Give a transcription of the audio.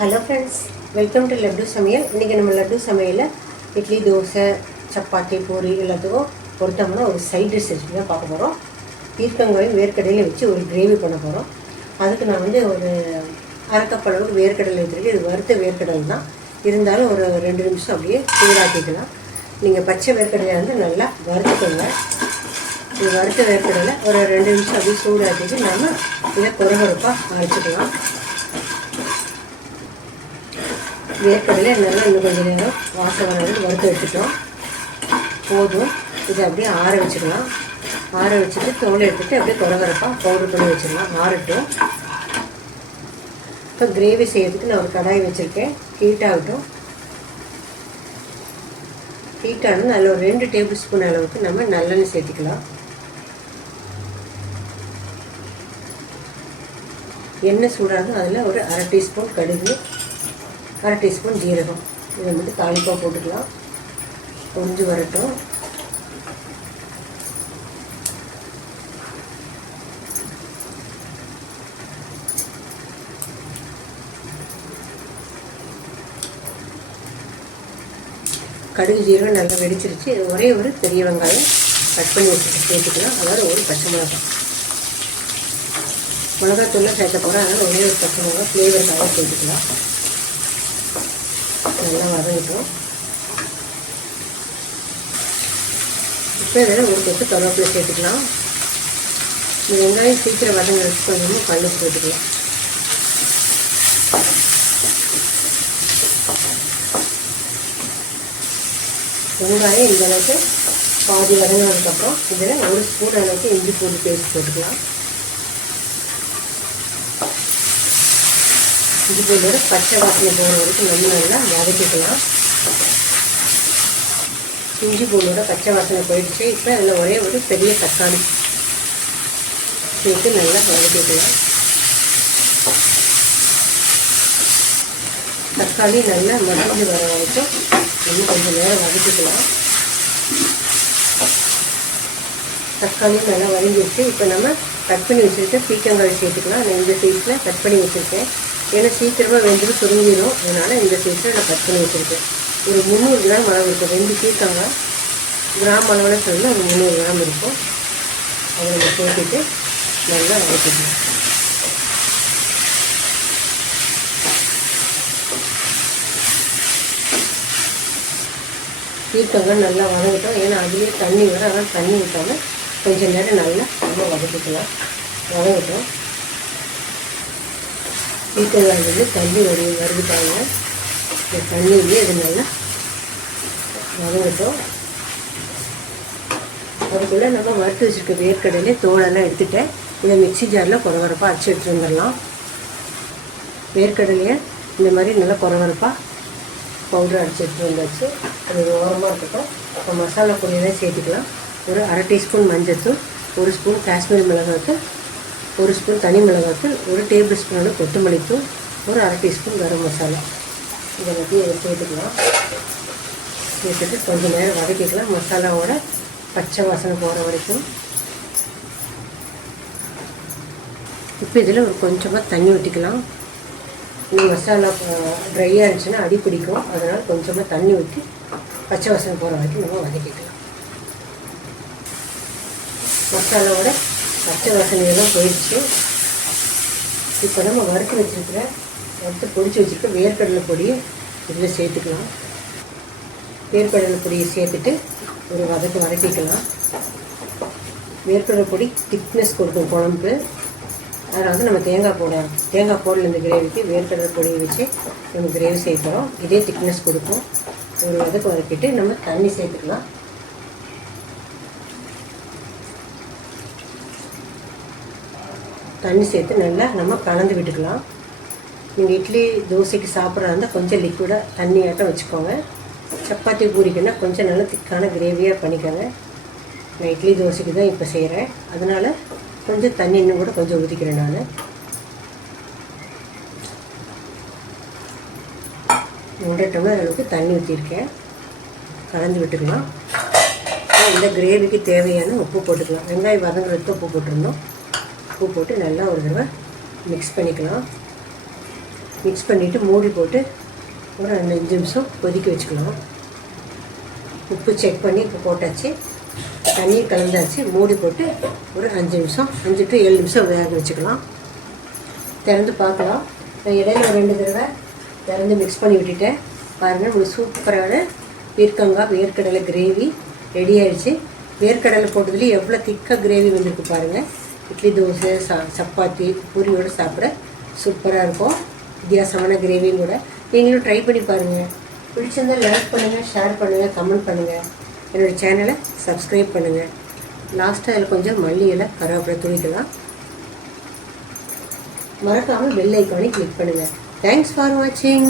Hello friends welcome to Laddu சமையல் இன்றைக்கி நம்ம லட்டு சமையலில் இட்லி தோசை சப்பாத்தி பூரி எல்லாத்துக்கும் பொறுத்தோம்னா ஒரு சைட் டிஷ் ரெசிபி தான் பார்க்க போகிறோம் பீர்க்கங்காயும் வேர்க்கடையில் வச்சு ஒரு கிரேவி பண்ண போகிறோம் அதுக்கு நான் வந்து ஒரு அரைக்கப் அளவுக்கு வேர்க்கடலை எடுத்துருக்கேன். இது வறுத்த வேர்க்கடலை தான். இருந்தாலும் ஒரு ரெண்டு நிமிஷம் அப்படியே சூடாக்கிக்கலாம். நீங்கள் பச்சை வேர்க்கடலையாக வந்து நல்லா வறுத்துக்கோங்க. இது வறுத்த வேர்க்கடலை ஒரு ரெண்டு நிமிஷம் அப்படியே சூடாக்கிட்டு நம்ம இதை குறகுறப்பாக அரைச்சிக்கலாம். வேர்க்கடலை நல்லா இன்னும் கொஞ்சம் நேரம் வாசம் வர வறுத்து வச்சுட்டோம் போதும். இதை அப்படியே ஆற வச்சுக்கலாம். ஆற வச்சுட்டு தோலை எடுத்துகிட்டு அப்படியே குறகுறப்பாக பவுடர் பண்ணி வச்சிடலாம். ஆறட்டும். இப்போ கிரேவி செய்யறதுக்கு நான் ஒரு கடாய் வச்சுருக்கேன். ஹீட் ஆகட்டும். ஹீட் ஆனது ஒரு ரெண்டு டேபிள் ஸ்பூன் அளவுக்கு நம்ம நல்லெண்ணெய் சேர்த்துக்கலாம். எண்ணெய் சூடாகும் அதில் ஒரு அரை டீஸ்பூன் கடுகு அரை டீஸ்பூன் ஜீரகம். இதை வந்து தாளிப்பாக போட்டுக்கலாம். பொரிஞ்சு வரட்டும். கடுகு ஜீரகம் நல்லா வெடிச்சிருச்சு. ஒரே ஒரு பெரிய வெங்காயம். கட் பண்ணி வச்சுட்டு சேர்த்துக்கலாம். அதாவது ஒரு பச்சை மிளகாய். மிளகாத்தூள்லாம் சேர்த்த போகிறோம் அதனால் ஒரே ஒரு பச்சை மிளகாய். ஃப்ளேவருக்காக சேர்த்துக்கலாம். நல்லா வதங்கட்டும் இப்போ இதில் ஒரு கொத்து கருவேப்பிலை சேர்த்துக்கலாம். இந்த வெங்காயம் சீக்கிரம் வதங்கிறதுக்கு கொஞ்சமாக கல் போட்டுக்கலாம். வெங்காயம் இந்த அளவுக்கு பாதி வதங்கினதுக்கப்புறம் இதில் ஒரு ஸ்பூன் அளவுக்கு இஞ்சி பூண்டு பேஸ்ட் போட்டுக்கலாம். இஞ்சி பச்சை வாசனை போகிற வரைக்கும் நம்ம நல்லா வதக்கிக்கலாம். இஞ்சி பூண்டோட பச்சை வாசனை போயிடுச்சு. இப்போ அதில் ஒரே ஒரு பெரிய தக்காளி சேர்த்து நல்லா வதக்கிக்கலாம். தக்காளி நல்லா மசிஞ்சு வர வரைக்கும் இன்னும் கொஞ்சம் நேரம் வதக்கிக்கலாம். தக்காளி நல்லா வதங்கிடுச்சு. இப்போ நம்ம கட் பண்ணி வச்சுருக்க பீக்கங்காய் சேர்த்துக்கலாம். நான் இந்த சைஸில் கட் பண்ணி வச்சுருக்கேன். ஏன்னா சீக்கிரமாக வெந்துட்டு சுருங்கிடும் அதனால் இந்த சைஸில் நான் கட் பண்ணி வச்சுருக்கேன். ஒரு முந்நூறு கிராம் அளவு இருக்கும். ரெண்டு சீக்காங்க கிராம் அளவில் சொல்லி ஒரு முந்நூறு கிராம் இருக்கும். அதை நம்ம சேர்த்துட்டு நல்லா வதக்கிக்கலாம். பீக்கங்காய் நல்லா வதங்கிட்டோம். ஏன்னா அதுலேயே தண்ணி வர அதனால் தண்ணி ஊற்றாமல் கொஞ்சம் நேரம் நல்லா நம்ம வதக்கிக்கலாம். வதங்கிட்டோம். பீக்கங்காய் வந்து தண்ணி வருது வருதுட்டாங்க இந்த தண்ணியிலே இது நல்லா வதங்கட்டும். அதுக்குள்ளே நம்ம வறுத்து வச்சுருக்க வேர்க்கடையிலே தோலெல்லாம் எடுத்துட்டேன் இதை மிக்சி ஜாரில் குறவரப்பாக அரைச்சி எடுத்துட்டு வந்துடலாம். வேர்க்கடலையை இந்த மாதிரி நல்லா குறவரப்பாக பவுடர் அரைச்சி எடுத்துட்டு வந்தாச்சு. அது ஓரமாக இருக்கட்டும். இப்போ மசாலா பொடியெல்லாம் சேர்த்துக்கலாம். ஒரு அரை டீஸ்பூன் மஞ்சள்தூள் ஒரு ஸ்பூன் காஷ்மீர் மிளகாத்தூள் ஒரு ஸ்பூன் தனி மிளகாய்த்தூள் ஒரு டேபிள் ஸ்பூன் கொத்தமல்லி தூள் ஒரு அரை டீஸ்பூன் கரம் மசாலா. இதை பற்றி சேர்த்துக்கலாம். சேர்த்துட்டு கொஞ்சம் நேரம் வதக்கிக்கலாம். மசாலாவோட பச்சை வாசனை போகிற வரைக்கும். இப்போ இதில் ஒரு கொஞ்சமாக தண்ணி ஊற்றிக்கலாம் இந்த மசாலா ட்ரையாக இருந்துச்சுன்னா அடி பிடிக்கும். அதனால் கொஞ்சமாக தண்ணி ஊற்றி பச்சை வாசனை போகிற வரைக்கும் நம்ம வதக்கிக்கலாம். மசாலாவோட பச்சை வாசனையெல்லாம் போயிடுச்சு. இப்போ நம்ம வறுத்து வச்சுருக்கிற வறுத்து பொடிச்சு வச்சுருக்க வேர்க்கடலை பொடியை இதில் சேர்த்துக்கலாம். வேர்க்கடலை பொடியை சேர்த்துட்டு ஒரு வதக்கு வதக்கிக்கலாம். வேர்க்கடலை பொடி திக்னஸ் கொடுக்கும் குழம்பு. அதில் வந்து நம்ம தேங்காய் போட தேங்காய் போடல இந்த கிரேவிக்கு வேர்க்கடலை பொடியை வச்சு நம்ம கிரேவி செய்ய போகிறோம் இதே திக்னஸ் கொடுக்கும். ஒரு வதக்கு வதக்கிட்டு நம்ம தண்ணி சேர்த்துக்கலாம். தண்ணி சேர்த்து நல்லா நம்ம கலந்து விட்டுக்கலாம். நீங்கள் இட்லி தோசைக்கு சாப்பிட்றதா இருந்தால் கொஞ்சம் லிக்விடாக தண்ணியாட்டம் வச்சுக்கோங்க. சப்பாத்தி பூரிக்குன்னா கொஞ்சம் நல்லா திக்கான கிரேவியாக பண்ணிக்கோங்க. நான் இட்லி தோசைக்கு தான் இப்போ செய்கிறேன் அதனால் கொஞ்சம் தண்ணி இன்னும் கூட கொஞ்சம் ஊற்றிக்கிறேன் நான். ஒன்றரை டம்ளர் அளவுக்கு தண்ணி ஊற்றிருக்கேன் கலந்து விட்டுக்கலாம். இந்த கிரேவிக்கு தேவையான உப்பு போட்டுக்கலாம். வெங்காயம் வதங்குறதுக்கு உப்பு போட்டிருந்தோம். உப்பு போட்டு நல்லா ஒரு தடவை மிக்ஸ் பண்ணிக்கலாம். மிக்ஸ் பண்ணிவிட்டு மூடி போட்டு ஒரு ரெண்டு அஞ்சு நிமிஷம் கொதிக்க வச்சுக்கலாம். உப்பு செக் பண்ணி இப்போ போட்டாச்சு. தண்ணீர் கலந்தாச்சு. மூடி போட்டு ஒரு அஞ்சு நிமிஷம் அஞ்சு டு ஏழு நிமிஷம் வேக வச்சுக்கலாம். திறந்து பார்க்கலாம். நான் இடையில ஒரு ரெண்டு தடவை திறந்து மிக்ஸ் பண்ணி விட்டுட்டேன். பாருங்கள் ஒரு சூப்பரான பீர்க்கங்காய் வேர்க்கடலை கிரேவி ரெடி ஆயிடுச்சு. வேர்க்கடலை போட்டதுலேயே எவ்வளோ திக்காக கிரேவி வந்திருக்கு பாருங்கள் இட்லி தோசை சா சப்பாத்தி பூரியோடு சாப்பிட சூப்பராக இருக்கும். வித்தியாசமான கிரேவியும் கூட. நீங்களும் ட்ரை பண்ணி பாருங்கள் பிடிச்சிருந்தால் லைக் பண்ணுங்கள் ஷேர் பண்ணுங்கள் கமெண்ட் பண்ணுங்கள் என்னோடய சேனலை சப்ஸ்கிரைப் பண்ணுங்கள் லாஸ்ட்டாக அதில் கொஞ்சம் மல்லி இலை கருவேப்பிலை துணிக்கலாம் மறக்காமல் பெல் ஐக்கானே கிளிக் பண்ணுங்கள் தேங்க்ஸ் ஃபார் வாட்சிங்